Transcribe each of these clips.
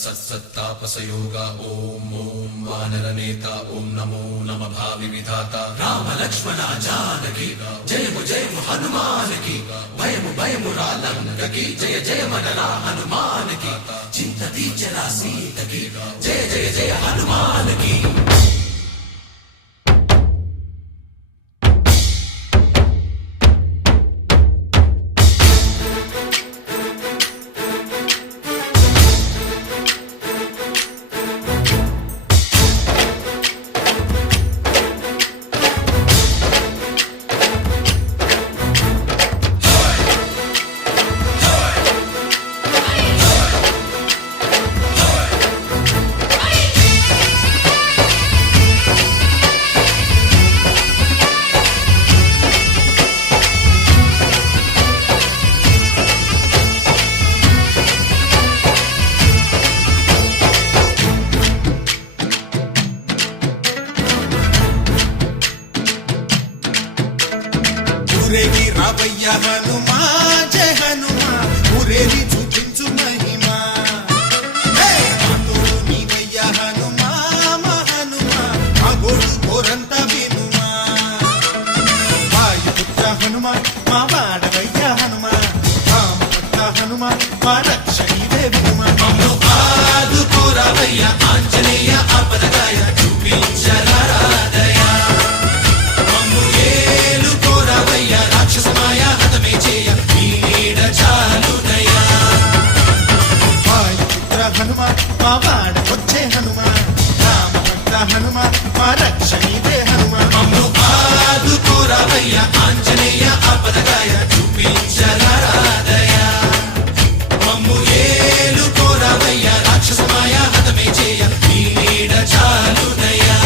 सत्तापसयोगा ओम ओम वानरनेता ओम नमो नमः भावि विधाता राम लक्ष्मण जानकी जय हनुमान की भयमु रालंक की जय जय मनरा हनुमान की चिंतती चला सीत की जय जय जय हनुमान की। ఊరేగి రావయ్య హనుమా జయ హనుమా ఊరేగి చూపించు మహిమా తోడు నీవయ్య హనుమా మా హనుమా మా గోడు కోరంత వినుమా వాయుపుత్ర హనుమా మా వాడవయ్య హనుమా రామపుత్ర హనుమా మా రక్షణీవే వినుమా మమ్ము ఆదుకోరావయ్య ఆంజనేయ ఆపదగాయ చూపించరాదయ రాక్షసమాయా హతమే చేయ ఈ నీడ చాలునయా వాయుపుత్ర హనుమ మా వాడ వచ్చే హనుమ రామభక్త హనుమ మా రక్షణీదే హనుమ మమ్ము ఆదుకోరావయ్య ఆంజనేయ ఆపదగాయ చూపించరాదయ మమ్ము ఏలుకోరావయ్య రాక్షసమాయా హతమే చేయ ఈ నీడ చాలునయా।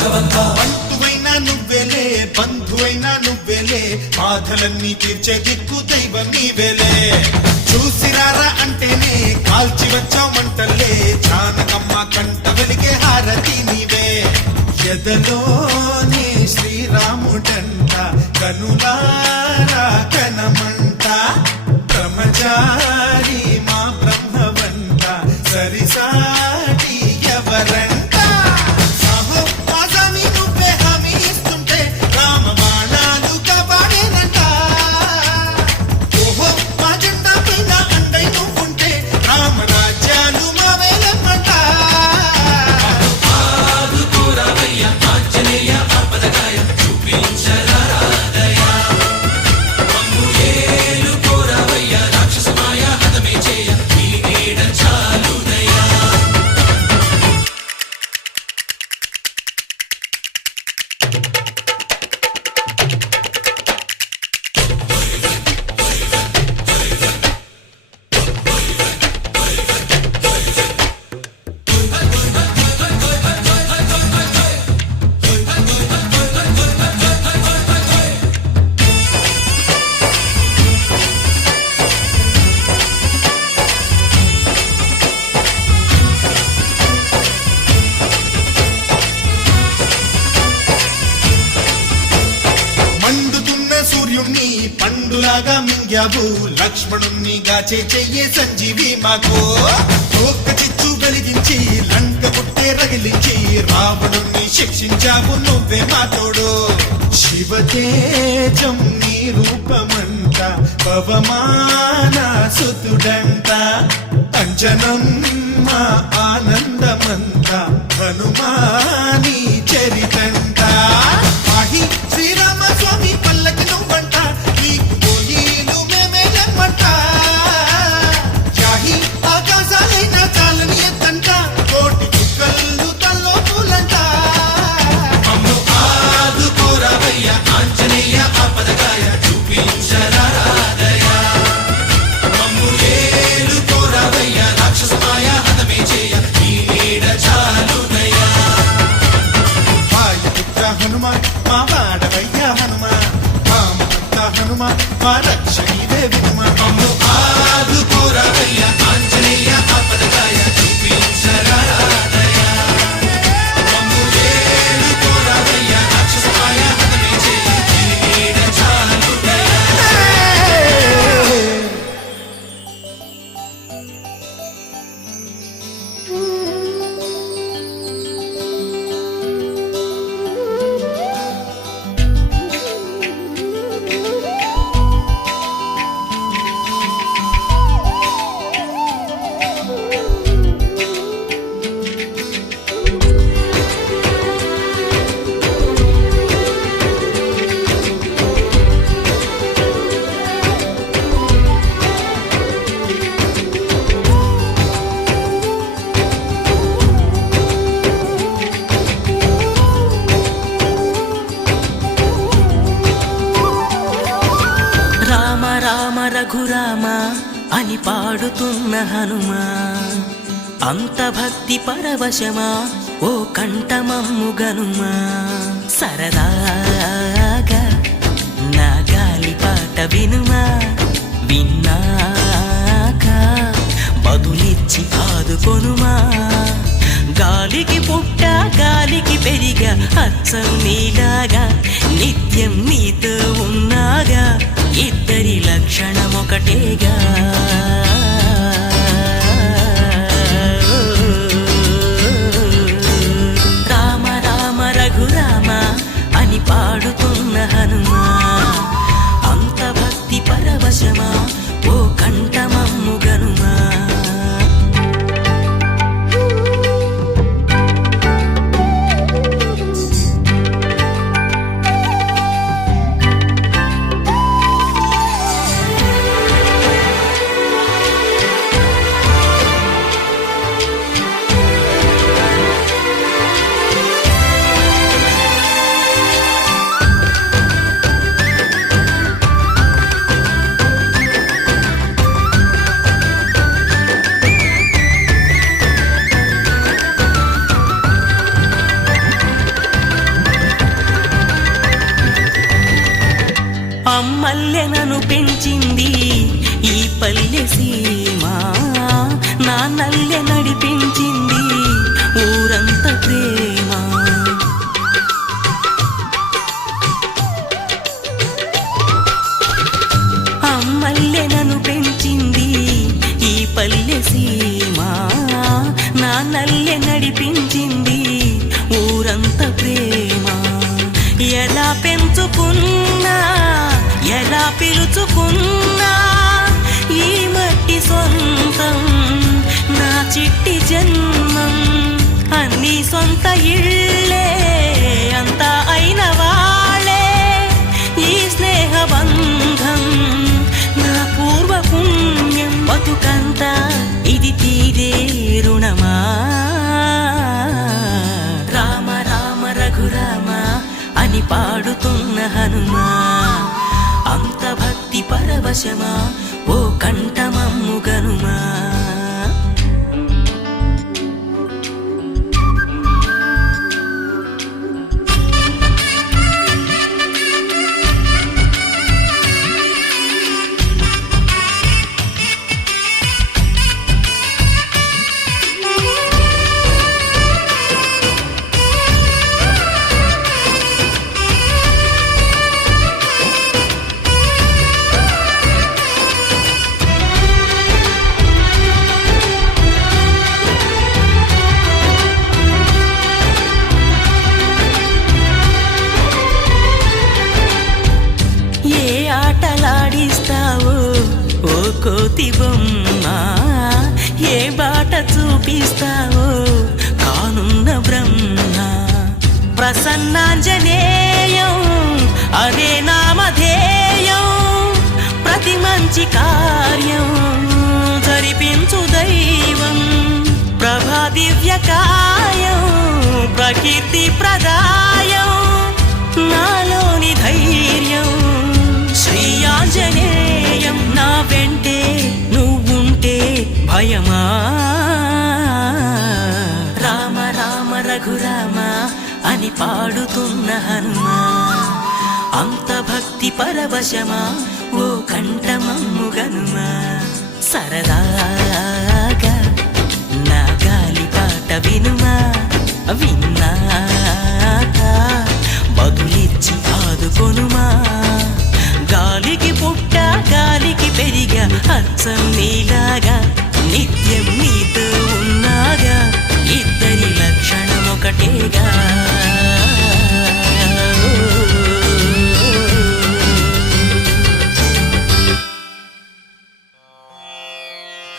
బంధువైనా నువ్వేలే బంధువైనా నువ్వేలే బాధలన్నీ తీర్చే దిక్కు దైవం నీవేలే చూసిరారా అంటేనే కాల్చి వచ్చావు మంటల్లే జానకమ్మ కంట వెలిగే హారతి నీవే ఎదలోనే శ్రీరాముడంట కనులారా కనమంట బ్రహ్మచారి మా బ్రహ్మవంత సరిసాటి ఎవరంట పండులాగా మింగావు లక్ష్మణుణ్ణి గాచే చెయ్యే సంజీవి మాకు ఒక్క చిచ్చు వెలిగించి లంక పుట్టే రగిలించి రావణుణ్ణి శిక్షించావు నువ్వే మా తోడు శివతేజం నీ రూపమంట పవమాన సుతుడంట అంజనం మా ఆనందమంత హనుమాని చరితంట ఆహి శ్రీరామ స్వామి పల్లకి నువ్వంట నీకు పోయిలు మేమేలమ్మంట యాహి ఆకాశాలైనా చాలని ఎత్తంట కోటి చుక్కలు మా రక్షణిదే వినుమా. మమ్ము ఆదుకోరావయ్య ఆంజనేయ ఆపదకాయ చూపించరాదయ. మమ్ము ఏడుకోరావయ్య రాక్షసమాయ హతమే చేయి నీడ చాలుదయ. రామ రామ రఘురామ అని పాడుతున్న హనుమా, అంత భక్తి పరవశమా ఓ కంఠమమ్ము గనుమా. సరదాగా నా గాలి పాట వినుమా, విన్నాక బదులిచ్చి ఆదుకొనుమా. గాలికి పుట్ట గాలికి పెరిగా అచ్చం నీలాగా నిత్యం నీతో ఉన్నాగా, ఇద్దరి లక్షణం ఒకటేగా. రామ రామ రఘురామ అని పాడుతున్న హనుమా, అంత భక్తి పరవశమా ఓ కంఠమమ్ము గనుమా. అమ్మల్లెనను పెంచింది ఈ పల్లె సీమ, నాన్నల్లె నడిపించింది ఊరంత ప్రేమ. అమ్మల్లెనను పెంచింది ఈ పల్లె సీమ, నాన్నల్లె నడిపించింది ఊరంత ప్రేమ. ఎలా పెంచుకున్నా ఎలా పిలుచుకున్నా ఈ మట్టి సొంతం నా చిట్టి జన్మం. అన్ని సొంత ఇళ్ళే అంతా అయిన వాళ్ళే ఈ స్నేహ బంధం నా పూర్వ పుణ్యం. బతుకంతా ఇది తీరే రుణమా. రామ రామ రఘురామ అని పాడుతున్న హనుమా, అంత భక్తి పరవశమా ఓ కంఠమమ్ము గనుమా. ఆటలాడిస్తావో ఓ కోతి బొమ్మ, ఏ బాట చూపిస్తావో కానున్న బ్రహ్మ. ప్రసన్నాంజనేయం అదే నామధేయం, ప్రతి మంచి కార్యం జరిపించు దైవం. ప్రభా దివ్యకాయం ప్రకీర్తి ప్రదాయం, నాలోని ధైర్యం శ్రీ ఆంజనేయం. నా వెంటే నువ్వుంటే భయమా. రామ రామ రఘురామ అని పాడుతున్న హనుమా, అంత భక్తి మతి పరవశమా ఓ కంఠమమ్ముగనుమా సరదాగా నా గాలి పాట వినుమా విన్నాక బదులిచ్చి ఆదుకొనుమా గాలికి పుట్ట గాలికి పెరిగా అచ్చం నీలాగా నిత్యం నీతో ఉన్నాగా ఇద్దరి లక్షణం ఒకటేగా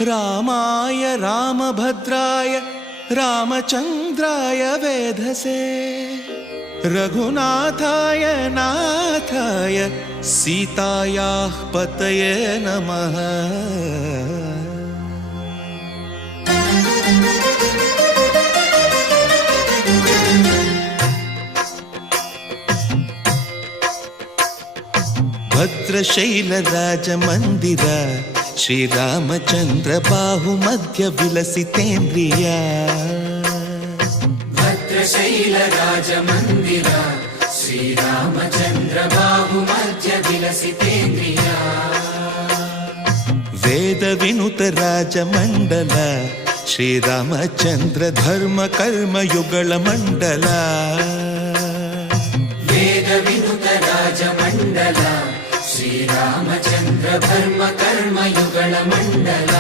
రామాయ రామభద్రాయ రామచంద్రాయ వేధసే రఘునాథాయ నాథాయ సీతాయాః పతయే నమః. భద్రశైల రాజమందిర శ్రీరామచంద్ర బాహుమధ్య విలసితేంద్రియ భద్రశైల రాజమందిర శ్రీరామచంద్ర బాహుమధ్య విలసితేంద్రియ వేద వినుత రాజమండల శ్రీరామచంద్ర ధర్మ కర్మ యుగళ మండల వేద వినుత రాజమండల శ్రీరామచంద్ర ధర్మ కర్మ యుగళ మండల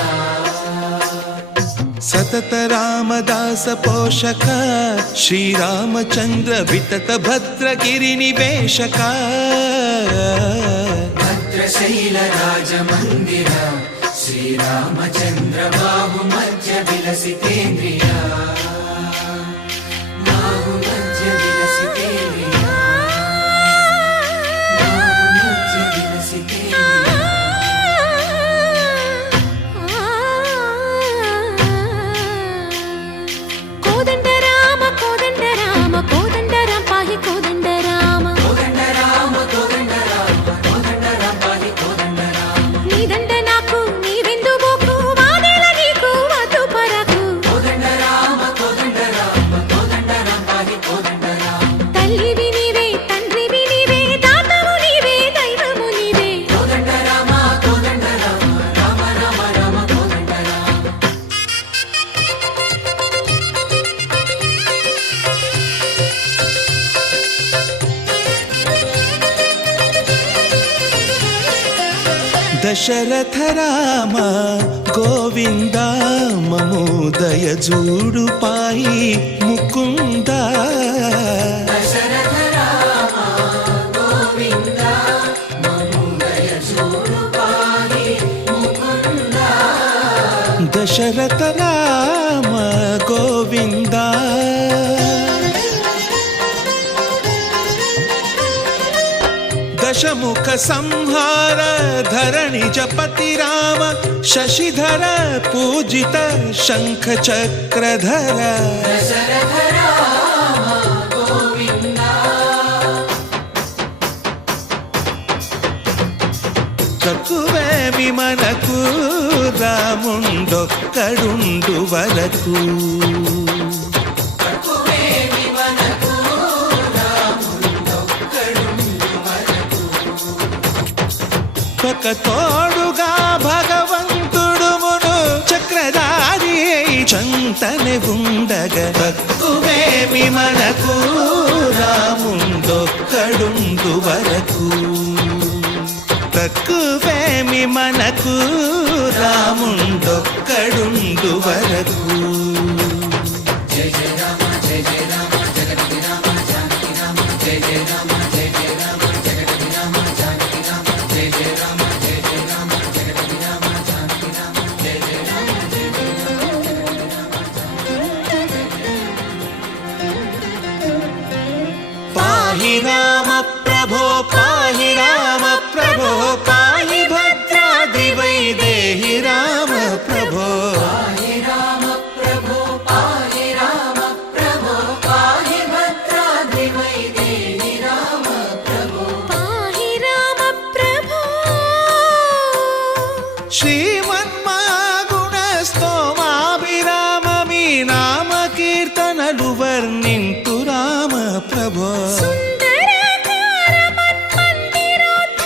సతత రామదాస పోషక శ్రీరామచంద్ర వితత భద్రగిరి నివేశక భద్రశైల రాజమందిర శ్రీరామచంద్ర బాహుమధ్య విలసితేంద్రియ బాహుమధ్య విలసితేంద్రియ బాహుమధ్య విలసితేంద్రియ కోదండ రామ కోదండ రామ కోదండ రామ పాహి కోదండ రామ కోదండ రామ కోదండ రామ కోదండ రామ పాహి కోదండ రామ నీదండ నాకు నీవెందు బోకు వాదేల నీకు వద్దు పరకు కోదండ రామ కోదండ రామ కోదండ రామ పాహి కోదండ రామ తల్లివి నీవే తండ్రివి నీవే దాతవు నీవే దైవము నీవే కోదండ రామ కోదండ రామ రామ రామ రామ కోదండ రామ దశరథ రామ గోవింద మమోదయ జూడు పాయి ముకుంద దశరథ రామ గోవింద మముదయ చూడు పాహి ముకుంద దశరథ రామ గోవింద దశముఖ సంహార ధరణి జపతి రామ శశిధర పూజిత శంఖ చక్రధర దశరథ రామ గోవింద తక్కువేమి మనకు రాముండొక్కడుండు వరకు తక్కువేమి మనకు రాముండొక్కడుండు వరకు ఒక తోడుగా భగవంతుడుమును చక్రధారి చంతనే ఉండగా తక్కువేమి మనకు రాముండొక్కడుండు వరకు తక్కువేమి మనకు రాముండొక్కడుండు వరకు జయ జయ రామ జయ జయ రామ జగతి రామ జానకి రామ జయ జయ రామ జయ జయ రామ జగతి రామ జానకి రామ జయ జయ రామ జయ జయ రామ జగతి రామ జానకి రామ జయ జయ రామ జయ జయ రామ పాహి రామ ప్రభో పాహి రామ ప్రభో పాహి భద్రాద్రి వైదేహి రామ ప్రభో పాహి రామ ప్రభో పాహి రామ ప్రభో పాహి భద్రాద్రి వైదేహి రామ ప్రభో పాహి రామ ప్రభో శ్రీమన్మాగుణ స్తోమాభిరామ మీ నామ కీర్తనలు వర్ణింతు రామ ప్రభో సుందరాకార మన్మందిరోద్ధార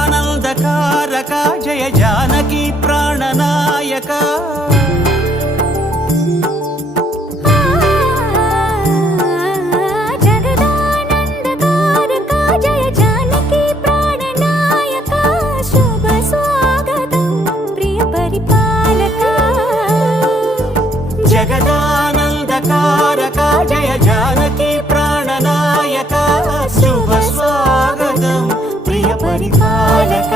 జగదానందకారక జయ జానకి ప్రాణనాయక జగదానందకారక జయ జానకి ప్రాణనాయక శుభ స్వాగతం ప్రియ పరిపాలక జగదానందకారక జయ జానకి ప్రాణనాయక శుభ స్వాగతం ప్రియ పరిపాలక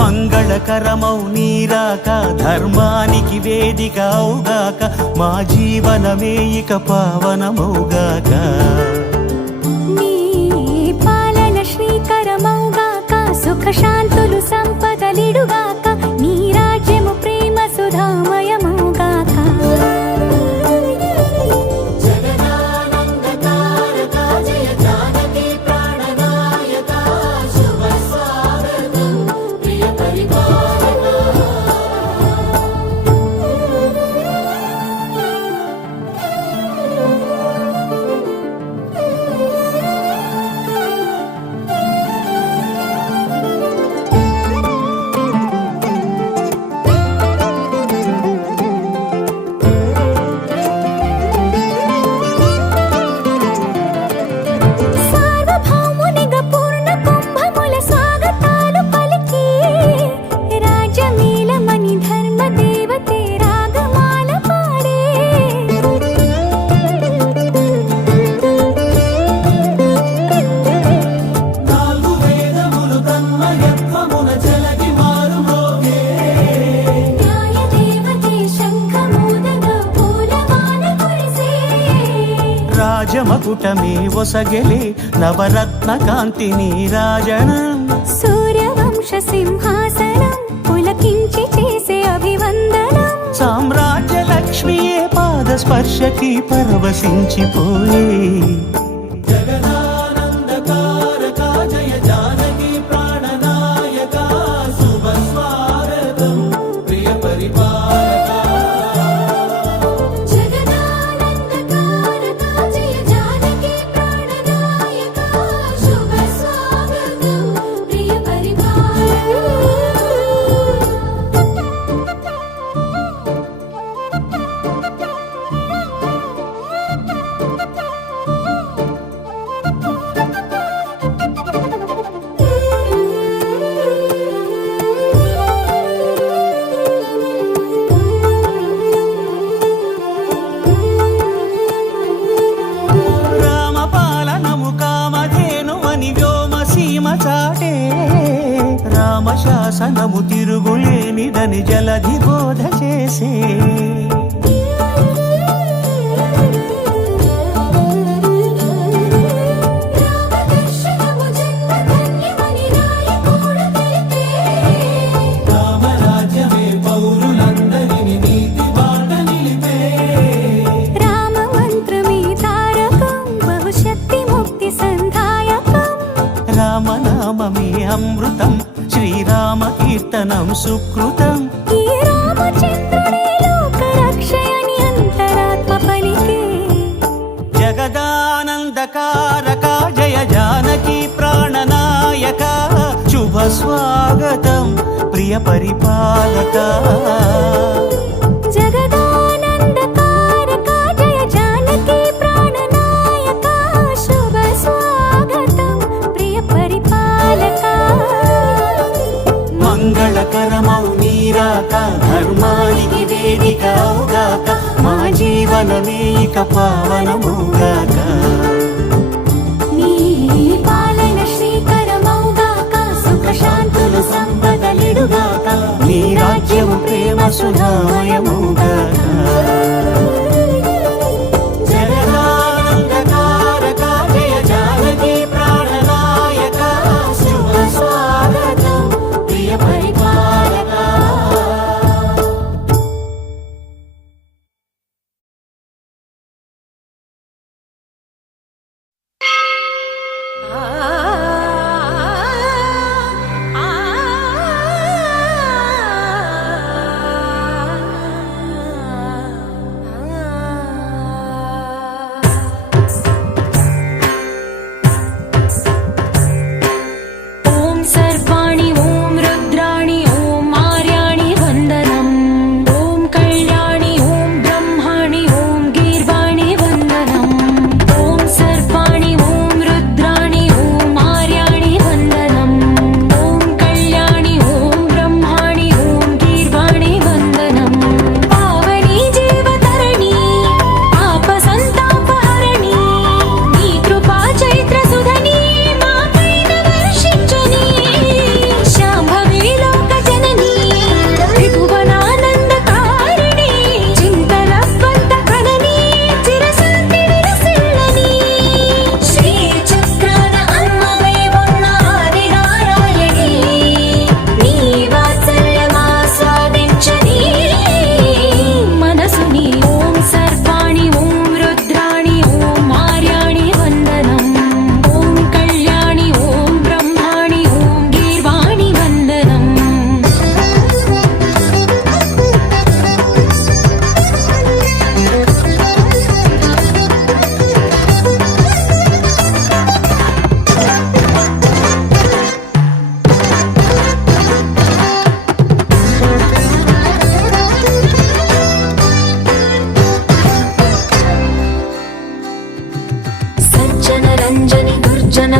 మంగళకరమౌ నీరాక ధర్మానికి వేదిక అవుగాక మా జీవనమే ఇక పావనమౌగాక నీ పాలన శ్రీకరమౌగాక సుఖ శాంతులు సంపదలిడుగాక నీ రాజ్యము ప్రేమ సుధామయమౌగాక సార్వభౌమునిగా పూర్ణ కుంభముల స్వాగతాలు పలికి రాజమేళమణి ధర్మ దేవతే రాగమాల పాడే నాలుగు వేదములు తన్మయత్వమున జలగి మారుమోగే న్యాయ దేవతే శంఖమూదగా పూలవాన కురిసే రాజమకుటమే ఒసగెలే నవరత్న కాంతి నీరాజనం సూర్యవంశ సింహాసనం పులకించి చేసే అభివందనం సామ్రాజ్య లక్ష్మియే పాద స్పర్శకి పరవశించిపోయే జగదానందకారక జయ జానకి ప్రాణనాయక శుభ స్వాగతం ప్రియ పరిపాలక జగదానందకారక జయ జానకి ప్రాణనాయక శుభ స్వాగతం ప్రియ పరిపాలక రామపాలనము కామధేను అని వ్యోమ సీమ చాటే రామశాసనము తిరుగులేనిదని జలధి బోధ చేసే రామదర్శనము జన్మధన్యమని రాయకూడ తెలిపే రామరాజ్యమే పౌరులందరిని నీతి బాట నిలిపే రామ మంత్రమే తారకం బహుశక్తి ముక్తి సంధాయకం రామనామమే అమృతం శ్రీరామ కీర్తనం సుకృతం ఈ రామచంద్రుడే లోక రక్షయని అంతరాత్మ పలికే జగదానందకారక జయ జానకి ప్రాణనాయక శుభ స్వాగతం ప్రియ పరిపాలక జగదానందకారక జయ జానకి ప్రాణనాయక శుభ స్వాగతం ప్రియ పరిపాలక మంగళకరమౌ నీరాక ధర్మానికి వేదిక అవుగాక మా జీవనమే ఇక పావనమౌగాక నీ పాలన శ్రీకరమౌగాక సుఖ శాంతులు సంపదలిడుగాక నీ రాజ్యము ప్రేమ సుధామయమౌగాక జగదానందకారక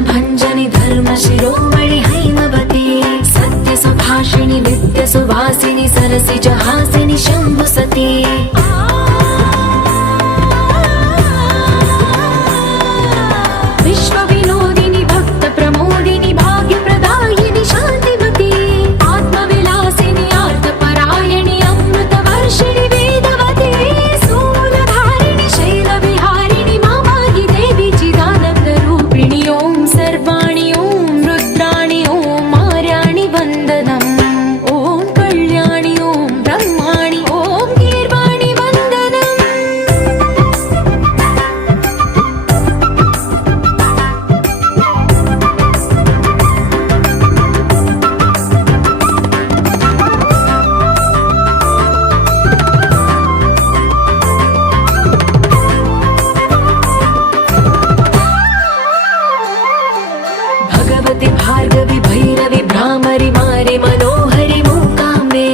भञ्जनि धर्म शिरोमणि हैमवती सत्य सुभाषिणि नित्य सुवासिनि सरसि जहासिनि शम्भु सती विश्व विनोदिनि भक्त प्रमोदिनि भाग्य प्रदायिनि शान्तिमती आत्मविलासिनि आर्तपरायणि अमृत वर्षिणि वेदवती सूलधारिणि शैलविहारिणि मामाहि देवी चिदानन्द रूपिणि ॐ सर्वाणि ॐ रुद्राणि ॐ मार्याणि वन्दनम् ॐ कल्याणि ॐ ब्रह्माणि ॐ गीर्वाणि वन्दनम् भगवति भार्गवि भैरवि भ्रामरि मारि मनोहरि मूकाम्बे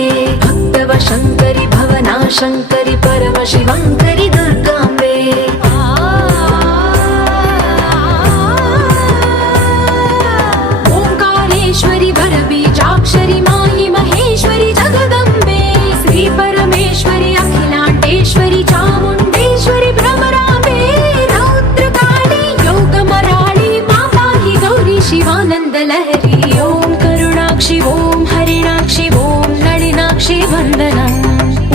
भक्तव शङ्करि भवना शङ्करि परम शिवङ्करि दुर्गाम्बे ओङ्कारेश्वरि वरबीजाक्षरि मायि महेश्वरि जगदम्बे श्री परमेश्वरि अखिलाण्डेश्वरि चामुण्डेश्वरि भ्रमराम्बे रौद्रकाली योगमराळि माताहि गौरी शिवानन्द लहरी ॐ करुणाक्षि ॐ हरिणाक्षि ॐ नളിनाक्षि वन्दनम्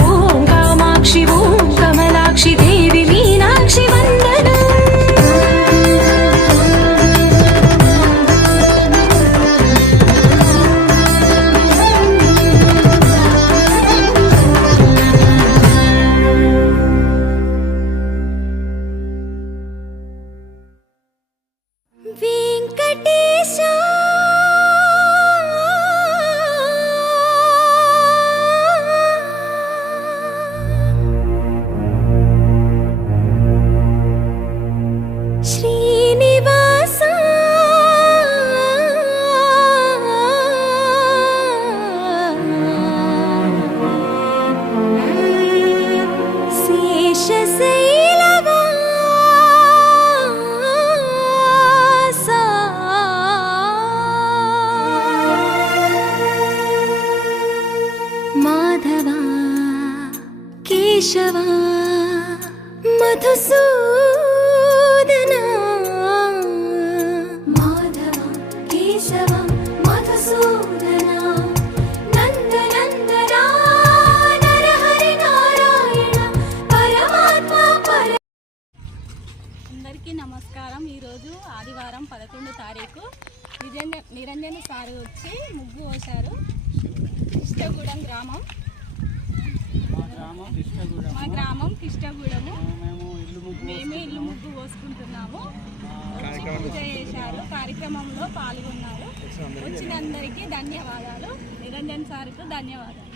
ॐ कामाक्षि ॐ कमलाक्षि देवी मीनाक्षि वन्दनम् వెంకటేశా శ్రీనివాసా శేషశైలవాసా మాధవ కేశవ మధుసూదన మాధవ కేశవ మధుసూదన నందనందన నరహరి నారాయణ పరమాత్మ పర అందరికీ నమస్కారం. ఈరోజు ఆదివారం 11 తారీఖు నిరంజన్ సారు వచ్చి ముగ్గు పోశారు. కిష్టగూడెం గ్రామం, మా గ్రామం కిష్టగూడెము. మేము ఇల్లు ముగ్గు ముగ్గు పోసుకుంటున్నాము. వచ్చి పూజ చేశారు, కార్యక్రమంలో పాల్గొన్నారు. వచ్చిన అందరికీ ధన్యవాదాలు. నిరంజన్ సార్కు ధన్యవాదాలు.